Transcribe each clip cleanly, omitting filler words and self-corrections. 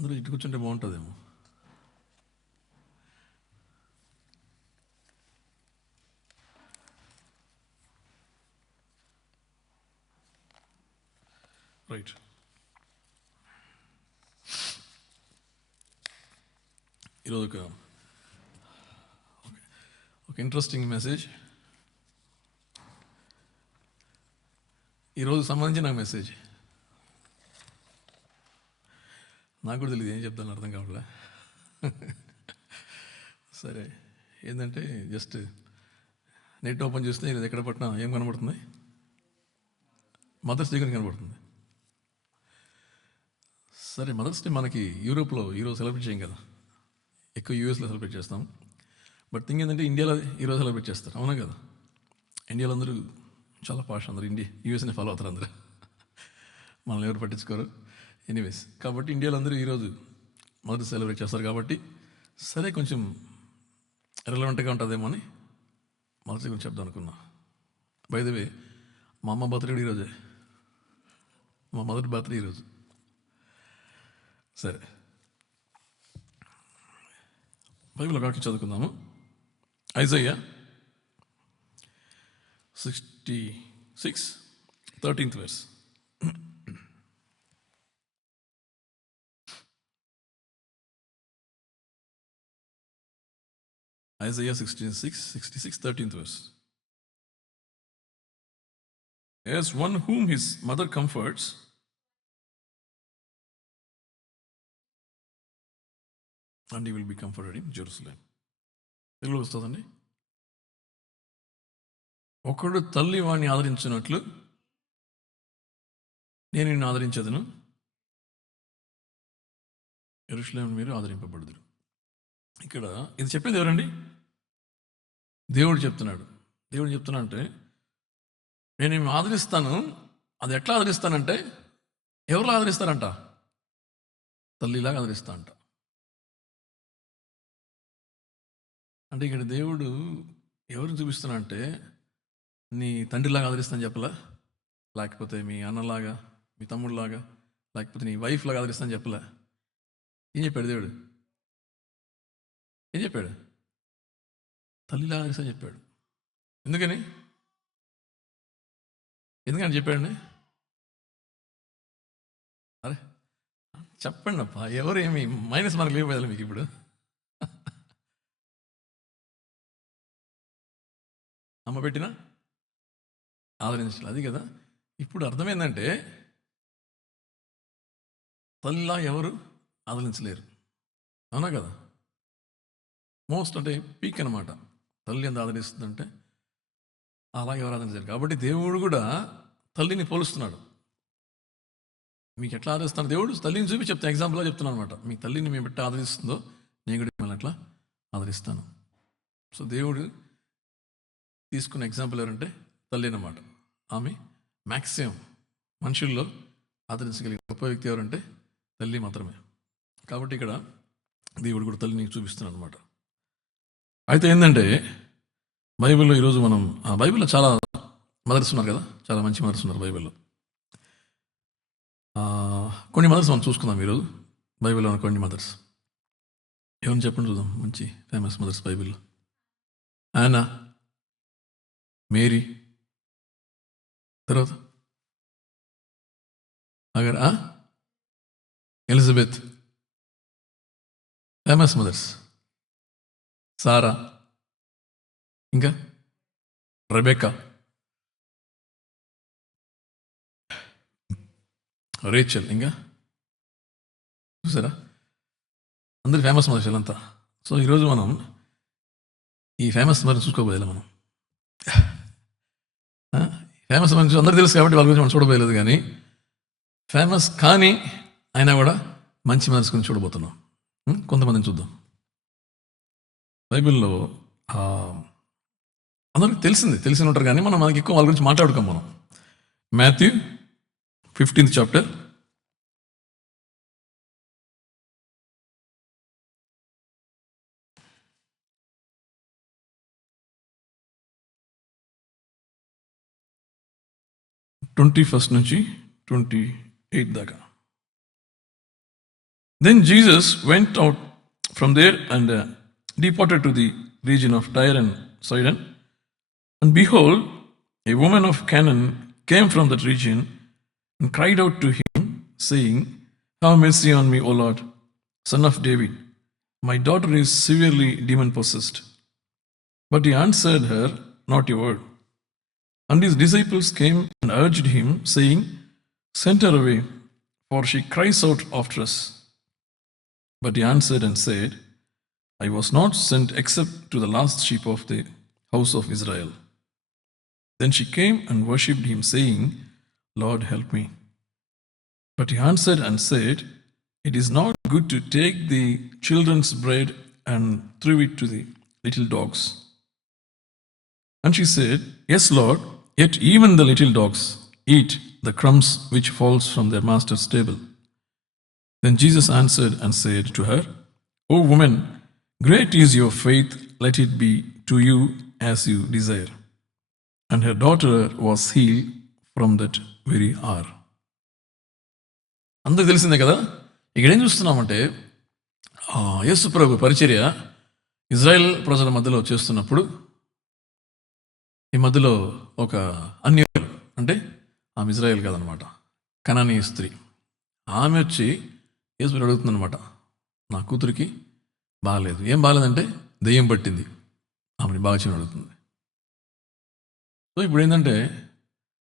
అందరూ ఇటు కూర్చుంటే బాగుంటుందేమో. రైట్. ఈరోజు ఒక ఇంట్రెస్టింగ్ మెసేజ్. ఈరోజు సంబంధించి నాకు మెసేజ్ నాకు కూడా తెలియదు, ఏం చెప్తాను అర్థం కావట్లే. సరే, ఏంటంటే జస్ట్ నెట్ ఓపెన్ చేస్తే ఇది ఎక్కడ పట్టినా ఏం కనబడుతుంది? మదర్స్ డే కనబడుతుంది. సరే, మదర్స్ డే మనకి యూరోప్లో ఈరోజు సెలబ్రేట్ చేయం కదా, ఎక్కువ యూఎస్లో సెలబ్రేట్ చేస్తాం. బట్ థింగ్ ఏంటంటే ఇండియాలో ఈరోజు సెలబ్రేట్ చేస్తారు, అవునా కదా? ఇండియాలో అందరూ చాలా పాష్, అందరూ యూఎస్ని ఫాలో అవుతారు అందరూ. మనల్ని ఎవరు పట్టించుకోరు. ఎనీవేస్, కాబట్టి ఇండియాలో అందరూ ఈరోజు మదర్స్ సెలబ్రేట్ చేస్తారు. కాబట్టి సరే, కొంచెం రెలవెంట్గా ఉంటుందేమో అని మదర్స్ గురించి చెప్దాం అనుకున్నా. బై ద వే, మా అమ్మ బర్త్డే ఈరోజే, మా మదర్ బర్త్డే ఈరోజు. సరే, బైబిల్ వాక్యం చదువుకుందాము. ఐజయ్యా 66, 13th verse. Isaiah 66, 13th verse. As one whom his mother comforts, and he will be comforted in Jerusalem. తెలుగులో వస్తుందండి. ఒకడు తల్లి వాడిని ఆదరించినట్లు నేను నిన్ను ఆదరించదును, యెరూషలేమును మీరు ఆదరింపబడుదురు. ఇక్కడ ఇది చెప్పేది ఎవరండి? దేవుడు చెప్తున్నాడు. దేవుడు చెప్తున్నా అంటే, నేను నిన్ను ఆదరిస్తాను. అది ఎట్లా ఆదరిస్తానంటే, ఎవరిలా ఆదరిస్తారంట? తల్లిలాగా ఆదరిస్తా అంట. అంటే ఇక్కడ దేవుడు ఎవరిని చూపిస్తున్నా అంటే, నీ తండ్రిలాగా ఆదరిస్తాను చెప్పలా, లేకపోతే మీ అన్నలాగా, మీ తమ్ముడిలాగా, లేకపోతే నీ వైఫ్ లాగా ఆదరిస్తాను చెప్పలే. ఏం చెప్పాడు దేవుడు? ఏం చెప్పాడు? తల్లిలాగా ఆదరిస్తాను చెప్పాడు. ఎందుకని చెప్పాడండి? అరే చెప్పండి అప్ప, ఎవరు ఏమి మైనస్ మార్క్ లేకపోయాలి మీకు ఇప్పుడు? అమ్మ పెట్టినా ఆదరించాలి, అది కదా. ఇప్పుడు అర్థమైందంటే, తల్లిలా ఎవరు ఆదరించలేరు, అవునా కదా? మోస్ట్ అంటే పీక్ అనమాట. తల్లి ఎంత ఆదరిస్తుందంటే అలాగే ఎవరు ఆదరించారు. కాబట్టి దేవుడు కూడా తల్లిని పోలుస్తున్నాడు. మీకు ఎట్లా ఆదరిస్తాను దేవుడు? తల్లిని చూపి చెప్తాను, ఎగ్జాంపుల్గా చెప్తున్నాను అనమాట. మీ తల్లిని మేము ఎట్లా ఆదరిస్తుందో నేను కూడా మిమ్మల్ని అట్లా ఆదరిస్తాను. సో దేవుడు తీసుకున్న ఎగ్జాంపుల్ ఎవరంటే తల్లి అన్నమాట. ఆమె మ్యాక్సిమం మనుషుల్లో ఆదరించగలిగిన గొప్ప వ్యక్తి ఎవరంటే తల్లి మాత్రమే. కాబట్టి ఇక్కడ దేవుడు కూడా తల్లిని చూపిస్తున్నాడు అనమాట. అయితే ఏంటంటే, బైబిల్లో ఈరోజు మనం బైబిల్లో చాలా మదర్స్ ఉన్నారు కదా, చాలా మంచి మదర్స్ ఉన్నారు బైబిల్లో. కొన్ని మదర్స్ మనం చూసుకుందాం ఈరోజు. బైబిల్లో ఉన్న కొన్ని మదర్స్ ఎవరిని చెప్పండి చూద్దాం, మంచి ఫేమస్ మదర్స్ బైబిల్లో. యానా, మేరీ, తర్వాత ఎలిజబెత్, ఫేమస్ మదర్స్. సారా, ఇంకా రెబెకా, రేచల్, ఇంకా చూసారా, అందరు ఫేమస్ మదర్స్ వీళ్ళంతా. సో ఈరోజు మనం ఈ ఫేమస్ మదర్స్ చూసుకోబోయేలా మనం. ఫేమస్ మనిషి అందరూ తెలుసు కాబట్టి వాళ్ళ గురించి మనం చూడబోయలేదు, కానీ ఫేమస్ కానీ అయినా కూడా మంచి మదర్స్ గురించి చూడబోతున్నాం. కొంతమందిని చూద్దాం. బైబిల్లో అందరికి తెలిసి ఉంటారు, కానీ మనకి ఎక్కువ వాళ్ళ గురించి మాట్లాడుకోం మనం. Matthew 15th chapter, twenty first నుంచి 28 దాకా. Then Jesus went out from there and departed to the region of Tyre and Sidon. And behold, a woman of Canaan came from that region and cried out to him, saying, Have mercy on me, O Lord, son of David. My daughter is severely demon possessed. But he answered her not a word. And his disciples came and urged him, saying, Send her away, for she cries out after us. But he answered and said, I was not sent except to the last sheep of the house of Israel. Then she came and worshipped him, saying, Lord, help me. But he answered and said, It is not good to take the children's bread and throw it to the little dogs. And she said, Yes, Lord, yet even the little dogs eat the crumbs which falls from their master's table. Then Jesus answered and said to her, O woman, great is your faith, let it be to you as you desire. And her daughter was healed from that very hour. అందరికి తెలిసిందే కదా. ఇక్కడ ఏం చూస్తున్నామంటే యేసు ప్రభు పరిచర్య Israel ప్రజల మధ్యలో చేస్తున్నప్పుడు ఈ మధ్యలో ఒక అన్యులు, అంటే ఆమె ఇజ్రాయెల్ కాదనమాట, కనానీయ స్త్రీ, ఆమె వచ్చి యేసు అడుగుతుందనమాట, నా కూతురికి బాగాలేదు. ఏం బాగాలేదంటే దెయ్యం పట్టింది, ఆమెని బాగా చేయని అడుగుతుంది. సో ఇప్పుడు ఏంటంటే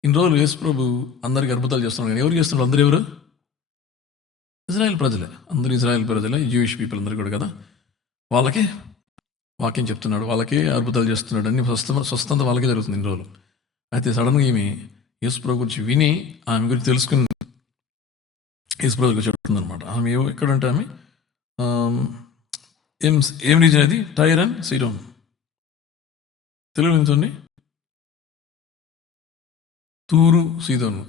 ఇన్ని రోజులు యేసు ప్రభు అందరికీ అద్భుతాలు చేస్తున్నాడు, కానీ ఎవరు చేస్తున్నారు? అందరూ ఎవరు? ఇజ్రాయెల్ ప్రజలే, అందరూ ఇజ్రాయెల్ ప్రజలే, జూయిష్ పీపుల్ అందరూ కూడా కదా. వాళ్ళకి వాక్యం చెప్తున్నాడు, వాళ్ళకి అద్భుతాలు చేస్తున్నాడు, అన్ని స్వస్థత వాళ్ళకే జరుగుతుంది ఇన్ని రోజులు. అయితే సడన్గా ఈమె యేసు ప్రభు గురించి విని ఆమె గురించి తెలుసుకుని యేసు ప్రభు గురించి చెప్తుంది అనమాట. ఆమె ఎక్కడంటే ఆమె ఏం రీజన్ అది? Tyre and Sidon. తెలుగు నుంచండి, తూరు, సీదోను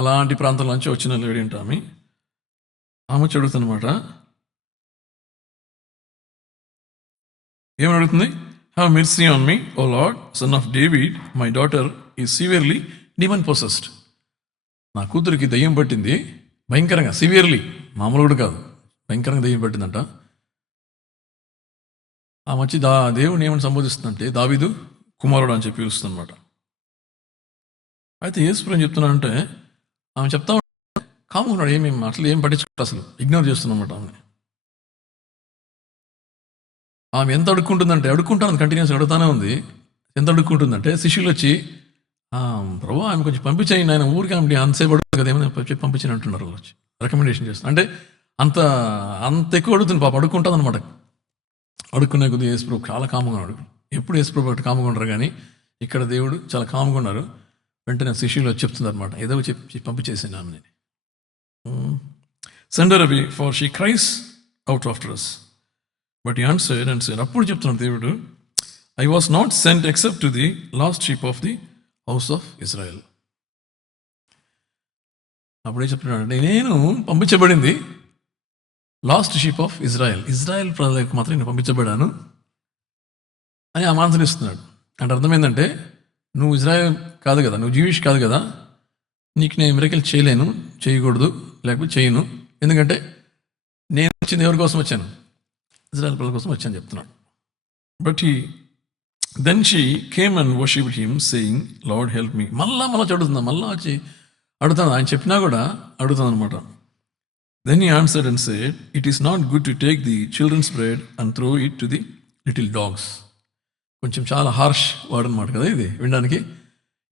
అలాంటి ప్రాంతాల నుంచి వచ్చిన లేడీ అంటే ఆమె వచ్చి అడుగుతుందన్నమాట. ఏమని అడుగుతుంది? Have mercy on me, O Lord, son of David, my daughter is severely demon possessed. నా కూతురికి దయ్యం పట్టింది భయంకరంగా, సివియర్లీ, మామూలు కూడా కాదు, భయంకరంగా దయ్యం పట్టిందంట. ఆమె వచ్చి దేవుని ఏమని సంబోధిస్తుందంటే దావీదు కుమారుడు అని చెప్పి పిలుస్తుందన్నమాట. అయితే యేసు చెప్తున్నానంటే ఆమె చెప్తా కాముకున్నాడు, ఏమేమి అసలు ఏం పట్టించుకుంటా, అసలు ఇగ్నోర్ చేస్తున్నమాట ఆమె. ఆమె ఎంత అడుక్కుంటుందంటే, అడుక్కుంటాను కంటిన్యూస్ అడుగుతానే ఉంది. ఎంత అడుక్కుంటుందంటే శిష్యులు వచ్చి, ప్రభు ఆమె కొంచెం పంపించాయి, ఆయన ఊరికి ఆమె అంతసేపు అడుగుతుంది కదా, ఏమైనా పంపించని అంటున్నారు. వాళ్ళు వచ్చి రికమెండేషన్ చేస్తున్నారు. అంటే అంత ఎక్కువ అడుగుతుంది పాప, అడుక్కుంటుంది అనమాట. అడుక్కునే కొద్దిగా యేసు ప్రభు చాలా కాముగా ఉన్నాడు. ఎప్పుడు యేసు ప్రభు ఒకటి కాముగా ఉండరు, కానీ ఇక్కడ దేవుడు చాలా కాముగా ఉన్నారు. వెంటనే శిష్యులు వచ్చి చెప్తుంది అనమాట, ఏదో చెప్పి పంపించేసాను ఆమెని. Send her away, for she cries out after us. But he answered and said, అప్పుడు చెప్తున్నాడు దేవుడు, I was not sent except to the lost sheep of the house of Israel. అప్పుడే చెప్తున్నాడు, నేను పంపించబడింది last sheep of Israel, Israel ప్రజలకు మాత్రం నేను పంపించబడాను అని ఆ ఆన్సర్ ఇస్తున్నాడు. అంటే అర్థం ఏంటంటే, నువ్వు ఇజ్రాయెల్ కాదు కదా, నువ్వు జీవిష్ కాదు కదా, నీకు నేను మిరకల్ చేయలేను, చేయకూడదు, లేకపోతే చేయను. ఎందుకంటే నేను వచ్చింది ఎవరి కోసం వచ్చాను? ఇజ్రాయెల్ ప్రజల కోసం వచ్చాను చెప్తున్నాడు. But then she came and worshipped him, saying, Lord help me. మళ్ళా చదువుతుందా, మళ్ళా వచ్చి అడుగుతాను, ఆయన చెప్పినా కూడా అడుగుతాను అనమాట. Then he answered and said, it is not good to take the children's bread and throw it to the little dogs. కొంచెం చాలా హార్ష్ వర్డ్ అనమాట కదా ఇది వినడానికి.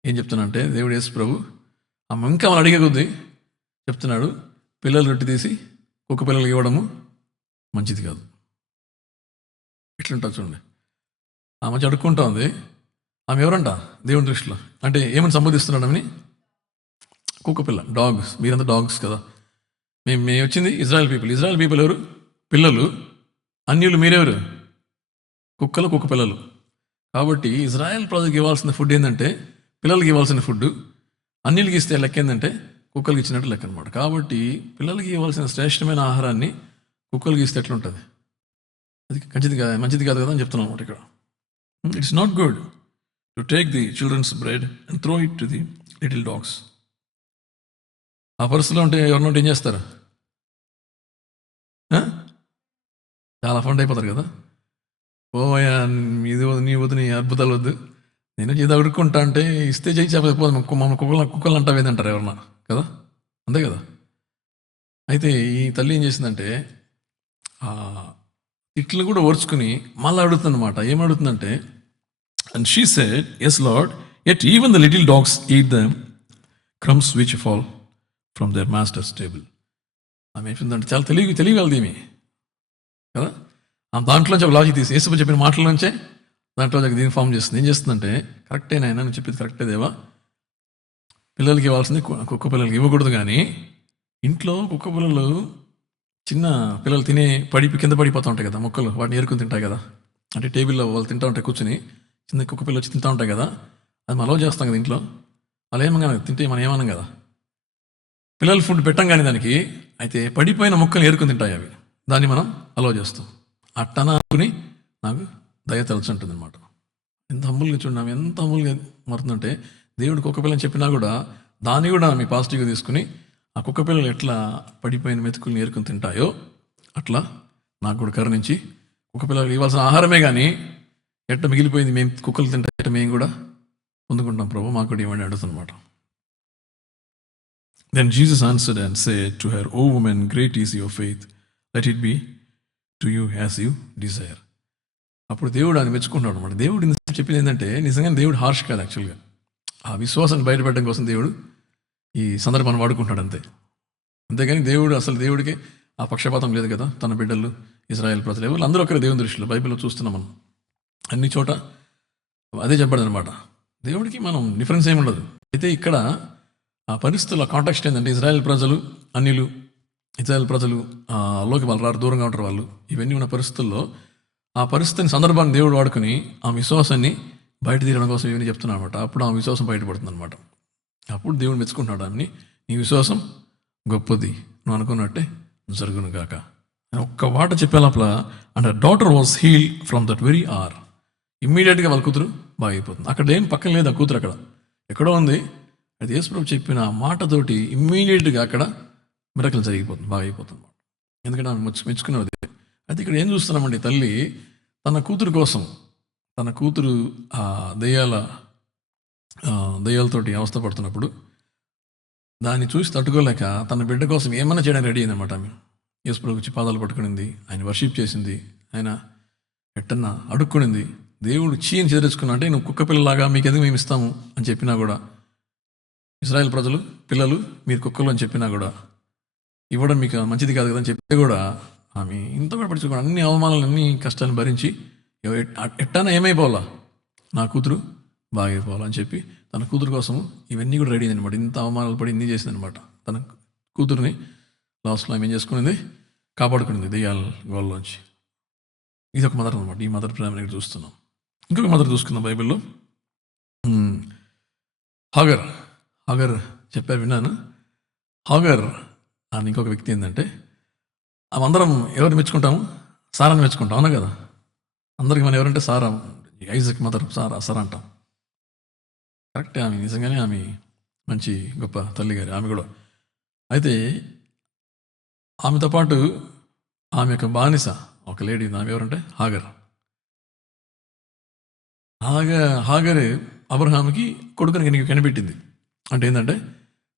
ఏం చెప్తున్నానంటే దేవుడు యేసు ప్రభు ఇంకా మనం అడిగే కొద్దీ చెప్తున్నాడు, పిల్లలు రొట్టె తీసి కుక్క పిల్లలకి ఇవ్వడము మంచిది కాదు. ఇట్లుంటుంది చూడండి. ఆమె అడుక్కుంటా ఉంది. ఆమె ఎవరంట దేవుని దృష్టిలో? అంటే ఏమని సంబోధిస్తున్నాడు ఆమెని? కుక్క పిల్ల, డాగ్స్. మీరంతా డాగ్స్ కదా. మేము వచ్చింది ఇజ్రాయెల్ పీపుల్. ఇజ్రాయెల్ పీపుల్ ఎవరు? పిల్లలు. అన్యులు మీరెవరు? కుక్కలు, కుక్క పిల్లలు. కాబట్టి ఇజ్రాయెల్ ప్రజలకు ఇవ్వాల్సిన ఫుడ్ ఏంటంటే పిల్లలకి ఇవ్వాల్సిన ఫుడ్, అన్యులకి ఇస్తే లెక్క ఏంటంటే కుక్కలకి ఇచ్చినట్టు లెక్క అనమాట. కాబట్టి పిల్లలకి ఇవ్వాల్సిన శ్రేష్టమైన ఆహారాన్ని కుక్కలకి ఇస్తే ఎట్లుంటుంది? అది మంచిది కాదు కదా అని చెప్తున్నాను అనమాట ఇక్కడ. It's not good to take the children's bread and throw it to the little dogs. ఆ పరిస్థితిలో ఉంటే ఎవరినో ఏం చేస్తారు? చాలా ఫండ్ అయిపోతారు కదా. ఓయా ఇది వద్దు, నీ వద్దు, నీ అద్భుతాలు వద్దు, నేను చేసి అడుక్కుంటా అంటే ఇస్తే చేయి, చెప్పకపోతే పోదు, మమ్మల్ని కుక్కలు అంటావు ఏంటంటారు ఎవరన్నా కదా, అంతే కదా. అయితే ఈ తల్లి ఏం చేసిందంటే ఆ తిట్లు కూడా ఓర్చుకుని మళ్ళీ అడుగుతుందన్నమాట. ఏం అడుగుతుందంటే, and she said, yes Lord, yet even the little dogs eat the crumbs which fall from their masters table. ఆమె ఏంటంటే చాలా తెలియగలది ఏమి కదా. ఆ దాంట్లోంచి ఒక లాజిక్ తీసి యేసు చెప్పిన మాటల్లోంచే దాంట్లో దీన్ని ఫామ్ చేస్తుంది. ఏం చేస్తుందంటే, కరెక్టే నాయన, నువ్వు చెప్పింది కరెక్టే దేవా, పిల్లలకి ఇవ్వాల్సింది కుక్క పిల్లలకి ఇవ్వకూడదు, కానీ ఇంట్లో కుక్క పిల్లలు చిన్న పిల్లలు తినే కింద పడిపోతూ ఉంటాయి కదా, మొక్కలు వాటిని ఏరుకుని తింటాయి కదా. అంటే టేబుల్లో వాళ్ళు తింటూ ఉంటాయి కూర్చుని, చిన్న కుక్క పిల్లలు వచ్చి తింటూ ఉంటాయి కదా, అది మనం అలౌ చేస్తాం కదా ఇంట్లో. వాళ్ళు ఏమన్నా తింటే మనం ఏమన్నాం కదా, పిల్లలు ఫుడ్ పెట్టం కానీ దానికి, అయితే పడిపోయిన మొక్కలు ఏరుకుని తింటాయి అవి, దాన్ని మనం అలౌ చేస్తాం. అట్టన అనుకుని నాకు దయ తలుచుంటుంది అనమాట. ఎంత హంబుల్గా చూడడం, ఎంత హంబుల్గా మారుతుందంటే, దేవుడు కుక్క పిల్లని చెప్పినా కూడా దాన్ని కూడా మీ పాజిటివ్గా తీసుకుని, ఆ కుక్క పిల్లలు ఎట్లా పడిపోయిన మెతుకులు ఏరుకుని తింటాయో అట్లా నాకు కూడా కరుణించి కుక్క పిల్లలకు ఇవ్వాల్సిన ఆహారమే కానీ ఎట్లా మిగిలిపోయింది మేము కుక్కలు తింటే మేము కూడా పొందుకుంటాం ప్రభు, మాకు కూడా ఇవ్వండి అడుగుతున్నమాట. Then Jesus answered and said to her, O woman, great is your faith, let it be to you as you desire. అప్పుడు దేవుడు ఆయన మెచ్చుకుంటాడు అనమాట. దేవుడు చెప్పింది ఏంటంటే, నిజంగా దేవుడు హార్ష్ కాదు యాక్చువల్గా, ఆ విశ్వాసాన్ని బయటపెట్టడం కోసం దేవుడు ఈ సందర్భాన్ని వాడుకుంటాడు అంతే. అంతేగాని దేవుడికి ఆ పక్షపాతం లేదు కదా. తన బిడ్డలు ఇశ్రాయేల్ ప్రజలు ఎవరు అందరూ ఒకరే దేవుని దృష్టిలో, బైబిల్లో చూస్తున్నాం మనం అన్ని చోట అదే చెప్పబడింది అనమాట. దేవుడికి మనం డిఫరెన్స్ ఏమి ఉండదు. అయితే ఇక్కడ ఆ పరిస్థితుల కాంటాక్స్ట్ ఏంటంటే, ఇజ్రాయెల్ ప్రజలు అన్యులు, ఇజ్రాయెల్ ప్రజలు లోకి వాళ్ళు రారు, దూరంగా ఉంటారు వాళ్ళు. ఇవన్నీ ఉన్న పరిస్థితుల్లో ఆ పరిస్థితిని సందర్భాన్ని దేవుడు వాడుకుని ఆ విశ్వాసాన్ని బయట తీయడం కోసం ఇవన్నీ చెప్తున్నాడు అనమాట. అప్పుడు ఆ విశ్వాసం బయటపడుతుంది అనమాట. అప్పుడు దేవుడు మెచ్చుకుంటున్నాడు ఆమెని, నీ విశ్వాసం గొప్పది, నువ్వు అనుకున్నట్టే జరుగును గాక అని ఒక్క మాట చెప్పే లోపల, and daughter was heal from that very hour. ఇమ్మీడియట్గా వాళ్ళ కూతురు బాగా అయిపోతుంది. అక్కడ ఏం పక్కన లేదు, ఆ కూతురు అక్కడ ఎక్కడో ఉంది. అది యేసుప్రభు చెప్పిన మాటతోటి ఇమ్మీడియట్గా అక్కడ మిరకలు జరిగిపోతుంది, బాగా అయిపోతుంది. ఎందుకంటే ఆమె మెచ్చుకున్నది. అయితే ఇక్కడ ఏం చూస్తున్నామండి, తల్లి తన కూతురు కోసం, తన కూతురు ఆ దయ్యాలతోటి అవస్థపడుతున్నప్పుడు దాన్ని చూసి తట్టుకోలేక తన బిడ్డ కోసం ఏమన్నా చేయడానికి రెడీ అయిందనమాట. ఆమె యేసుప్రభు వచ్చి పాదాలు పట్టుకునింది, ఆయన వర్షిప్ చేసింది, ఆయన ఎట్టన్నా అడుక్కునింది. దేవుడు చీని చెదరించుకున్నా అంటే, నువ్వు కుక్క పిల్లలాగా మీకు ఎందుకు మేము ఇస్తాము అని చెప్పినా కూడా, ఇశ్రాయేల్ ప్రజలు పిల్లలు మీరు కుక్కలు అని చెప్పినా కూడా, ఇవ్వడం మీకు మంచిది కాదు కదా అని చెప్తే కూడా ఆమె ఇంత కూడా పడుచుకోండి, అన్ని అవమానాలు అన్ని కష్టాలను భరించి ఎట్టానా ఏమైపోవాలా, నా కూతురు బాగా అయిపోవాలని చెప్పి తన కూతురు కోసం ఇవన్నీ కూడా రెడీ అయిందనమాట. ఇంత అవమానాలు పడి ఇన్ని చేసిందనమాట. తన కూతురుని లాస్ట్లో ఆమె ఏం చేసుకునింది, కాపాడుకునింది దెయ్యాల గోల్లోంచి. ఇది ఒక మదర్ అనమాట. ఈ మదర్ ప్రేమని ఇక్కడ చూస్తున్నాం. ఇంకొక మదర్ చూసుకుందాం బైబిల్లో. హాగర్ చెప్పారు, విన్నాను. హాగర్ అని ఇంకొక వ్యక్తి ఏంటంటే, అందరం ఎవరు మెచ్చుకుంటాము, సారాన్ని మెచ్చుకుంటాం, అవునా కదా. అందరికి మనం ఎవరంటే సారా, ఐజక్ మదర్ సారా అంటాం. కరెక్టే, ఆమె నిజంగానే ఆమె మంచి గొప్ప తల్లి గారి ఆమె కూడా. అయితే ఆమెతో పాటు ఆమె యొక్క బానిస ఒక లేడీ, ఆమె ఎవరంటే హాగర్ అబ్రహాముకి కొడుకుని కనిపెట్టింది. అంటే ఏంటంటే,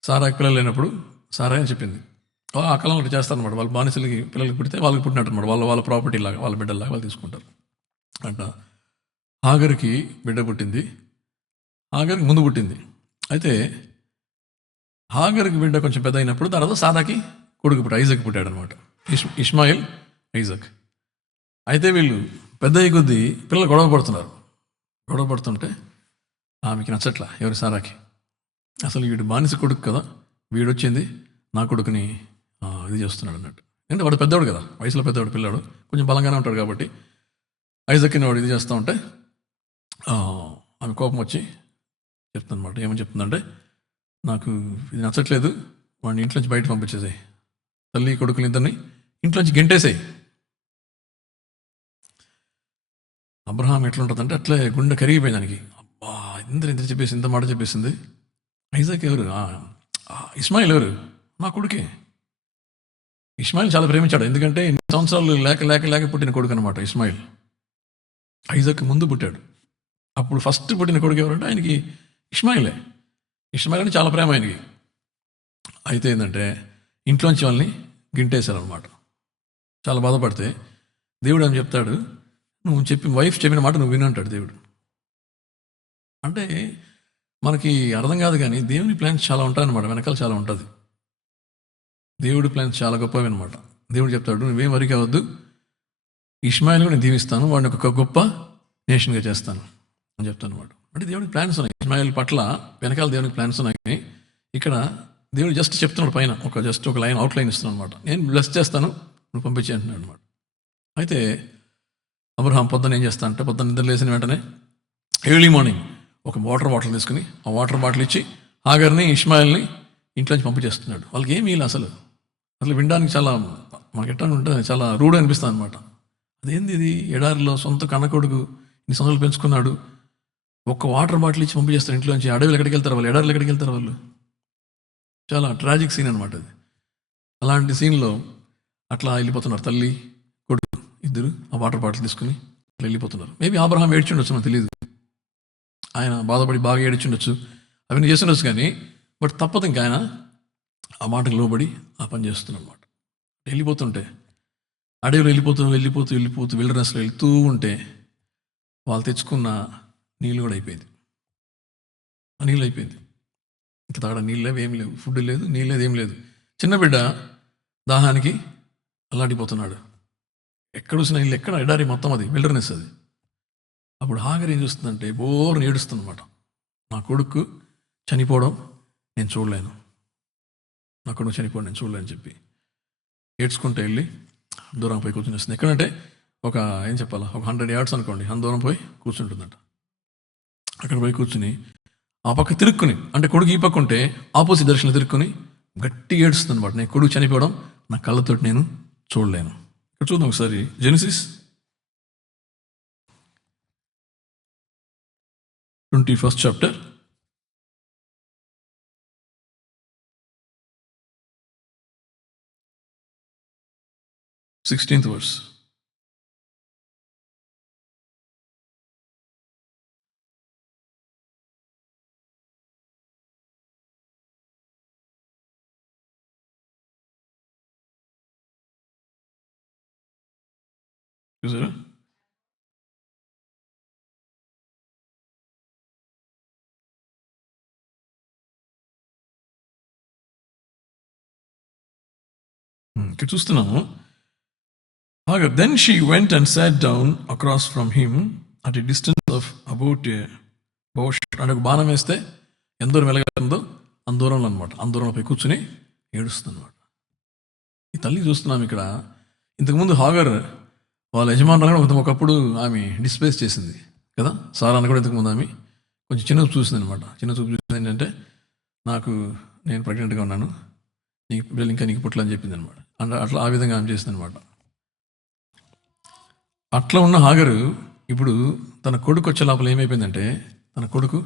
సారాకి పిల్లలు లేనప్పుడు సారా అని చెప్పింది. ఆ కాలంలో ఒకటి చేస్తారనమాట, వాళ్ళ బానిసలకి పిల్లలకి పుడితే వాళ్ళకి పుట్టినట్టు అనమాట, వాళ్ళ ప్రాపర్టీ లాగా, వాళ్ళ బిడ్డలాగా వాళ్ళు తీసుకుంటారు అంట. హాగర్కి బిడ్డ పుట్టింది, హాగర్కి ముందు పుట్టింది. అయితే హాగర్కి బిడ్డ కొంచెం పెద్ద అయినప్పుడు తర్వాత సారాకి కొడుకు ఐజక్ పుట్టాడు అనమాట, ఇష్మాయిల్ ఐజక్. అయితే వీళ్ళు పెద్ద అయ్యే కొద్దీ పిల్లలు గొడవ పడుతుంటే ఆమెకి నచ్చట్లా, ఎవరి సారాకి. అసలు వీడు బానిస కొడుకు కదా, వీడొచ్చింది నా కొడుకుని ఇది చేస్తున్నాడు అన్నట్టు. అంటే వాడు పెద్దవాడు కదా, వయసులో పెద్దవాడు, పిల్లాడు కొంచెం బలంగానే ఉంటాడు కాబట్టి ఐజక్ని వాడు ఇది చేస్తూ ఉంటే ఆమె కోపం వచ్చి చెప్తుందన్నమాట. ఏమని చెప్తుందంటే, నాకు ఇది నచ్చట్లేదు, వాడిని ఇంట్లోంచి బయట పంపించేసాయి, తల్లి కొడుకుని ఇద్దరిని ఇంట్లోంచి గెంటేసాయి. అబ్రహాం ఎట్లుంటుందంటే అట్లే గుండె కరిగిపోయింది దానికి. అబ్బా, ఇంత చెప్పేసి, ఇంత మాట చెప్పేసింది. ఐజాక్ ఎవరు, ఇస్మాయిల్ ఎవరు, నా కొడుకే. ఇష్మాయిల్ చాలా ప్రేమించాడు, ఎందుకంటే ఇన్ని సంవత్సరాలు లేక లేక లేక పుట్టిన కొడుకు అనమాట ఇష్మాయిల్. ఐజాక్ ముందు పుట్టాడు. అప్పుడు ఫస్ట్ పుట్టిన కొడుకు ఎవరంటే ఆయనకి ఇష్మాయిలే. ఇష్మాయిల్ అంటే చాలా ప్రేమ ఆయనకి. అయితే ఏంటంటే ఇంట్లోంచి వాళ్ళని గింటేశారనమాట. చాలా బాధపడితే దేవుడు ఏం చెప్తాడు, నువ్వు వైఫ్ చెప్పిన మాట నువ్వు విను అంటాడు దేవుడు. అంటే మనకి అర్థం కాదు, కానీ దేవుని ప్లాన్స్ చాలా ఉంటాయన్నమాట, వెనకాల చాలా ఉంటుంది. దేవుడి ప్లాన్స్ చాలా గొప్పవి అనమాట. దేవుడు చెప్తాడు, నువ్వేం వరి కావద్దు, ఇష్మాయిల్ కూడా నేను దీవిస్తాను, వాడిని ఒక గొప్ప నేషన్గా చేస్తాను అని చెప్తాను అనమాట. అంటే దేవుడికి ప్లాన్స్ ఉన్నాయి, ఇష్మాయిల్ పట్ల వెనకాల దేవునికి ప్లాన్స్ ఉన్నాయి. ఇక్కడ దేవుడు జస్ట్ చెప్తున్నాడు, పైన ఒక లైన్ అవుట్లైన్ ఇస్తున్నాడు అనమాట. నేను బ్లెస్ చేస్తాను, నువ్వు పంపించే అంటున్నాడు అనమాట. అయితే అబ్రహాం పొద్దున్న ఏం చేస్తా అంటే, పొద్దున్న నిద్ర లేచిన వెంటనే ఎర్లీ మార్నింగ్ ఒక వాటర్ బాటిల్ తీసుకుని ఆ వాటర్ బాటిల్ ఇచ్చి హాగర్ని ఇష్మాయిల్ని ఇంట్లోంచి పంపించేస్తున్నాడు. వాళ్ళకి ఏమీ ఇలా అసలు వినడానికి చాలా మనకి ఎట్లా ఉంటుంది, చాలా రూడ్ అనిపిస్తుంది అనమాట. అదేంది ఇది, ఎడారిలో సొంత కన్నకొడుకు ఇన్ని సంవత్సరాలు పెంచుకున్నాడు, ఒక్క వాటర్ బాటిల్ ఇచ్చి పంపించేస్తారు ఇంట్లోంచి. అడవిలు ఎక్కడికి వెళ్తారు వాళ్ళు, ఎడారిలో ఎక్కడికి వెళ్తారు వాళ్ళు? చాలా ట్రాజిక్ సీన్ అనమాట అది. అలాంటి సీన్లో అట్లా వెళ్ళిపోతున్నారు తల్లి కొడుకు ఇద్దరు ఆ వాటర్ బాటిల్ తీసుకుని అట్లా వెళ్ళిపోతున్నారు. మేబీ అబ్రహాం ఏడ్చుండొచ్చు, నాకు తెలియదు, ఆయన బాధపడి బాగా ఏడ్చుండొచ్చు, అవన్నీ చేస్తుండొచ్చు. కానీ బట్ తప్పదు, ఇంకా ఆయన ఆ మాటకు లోబడి ఆ పని చేస్తున్నారు అనమాట. వెళ్ళిపోతుంటే అడవిలో వెళ్ళిపోతూ విల్డర్నెస్లో వెళ్తూ ఉంటే వాళ్ళు తెచ్చుకున్న నీళ్ళు కూడా అయిపోయింది. ఆ నీళ్ళు అయిపోయింది, ఇంకా తాగడం నీళ్ళు లేవు, ఏం లేవు, ఫుడ్ లేదు, నీళ్ళు లేదు, ఏం లేదు. చిన్న బిడ్డ దాహానికి అల్లాడిపోతున్నాడు. ఎక్కడ చూసిన నీళ్ళు, ఎక్కడ ఎడారి మొత్తం, అది విల్డర్నెస్ అది. అప్పుడు హాగర్ ఏం చూస్తుందంటే బోర్ని ఏడుస్తుందన్నమాట. నా కొడుకు చనిపోవడం నేను చూడలేను, నా కొడుకు చనిపోవడం నేను చూడలేని చెప్పి ఏడ్చుకుంటే వెళ్ళి దూరం పోయి కూర్చుని వస్తుంది. ఎక్కడంటే ఒక 100 yards అనుకోండి, అంత దూరం పోయి కూర్చుంటుందంట. అక్కడ పోయి కూర్చుని ఆ పక్క తిరుక్కుని, అంటే కొడుకు ఈ పక్క ఉంటే ఆపోజిట్ డైరెక్షన్లో తిరుక్కుని గట్టి ఏడుస్తుంది అనమాట. నేను కొడుకు చనిపోవడం నా కళ్ళతోటి నేను చూడలేను. ఇక్కడ చూద్దాం ఒకసారి, Genesis 21st chapter. Sixteenth verse. చూసారా? ఇక్కడ చూస్తున్నాము. Then she went and sat down across from him at a distance of about a bow shot. అంటే ఒక బాణం వేస్తే ఎంత దూరం వెళ్ళగలుగుతుందో అంత దూరంలో అనమాట, అంత దూరంలో పోయి కూర్చుని ఏడుస్తుంది అనమాట. ఈ తల్లి చూస్తున్నాం ఇక్కడ. ఇంతకుముందు హాగర్ వాళ్ళ యజమానులు కూడా ఒకప్పుడు ఆమె డిస్ప్లేస్ చేసింది కదా, సారాన్ని కూడా ఇంతకుముందు ఆమె కొంచెం చిన్న చూపు చూసింది అనమాట. చిన్న చూపు చూసింది ఏంటంటే, నేను ప్రెగ్నెంట్గా ఉన్నాను, నీకు పిల్లలు ఇంకా నీకు పుట్లని చెప్పింది అనమాట. అంటే అట్లా ఆ విధంగా ఆమె చేసింది అనమాట. అట్లా ఉన్న హాగరు ఇప్పుడు తన కొడుకు వచ్చే లోపల ఏమైపోయిందంటే, తన కొడుకు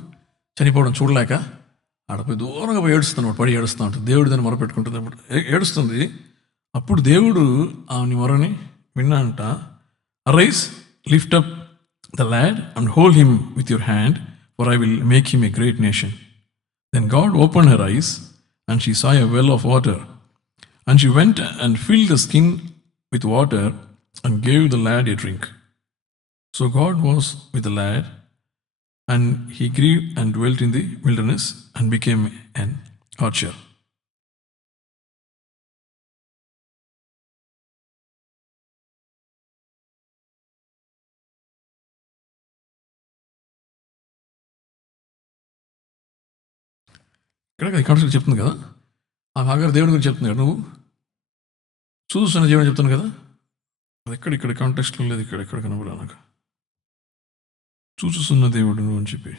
చనిపోవడం చూడలేక ఆడపోయి దూరంగా పోయి ఏడుస్తున్నాడు, పడి ఏడుస్తూ ఉంటుంది. దేవుడు దాన్ని మొరపెట్టుకుంటుంది అనమాట, ఏడుస్తుంది. అప్పుడు దేవుడు ఆమె మొరని విన్నాంట. Arise, lift up the lad and hold him with your hand, for I will make him a great nation. Then God open her eyes and she saw a well of water, and she went and filled the skin with water and gave the lad a drink. So God was with the lad, and he grew and dwelt in the wilderness and became an archer. ఇక్కడ concept చెప్తుంది కదా, ఆ Hagar దేవుడి గురించి చెప్తుంది కదా, నువ్వు చూస్తున్న దేవుడు చెప్తాను కదా, అది ఇక్కడ కాంటెక్స్ట్లో లేదు, ఇక్కడ కనబడా నాకు, చూస్తున్న దేవుడు నువ్వు అని చెప్పి.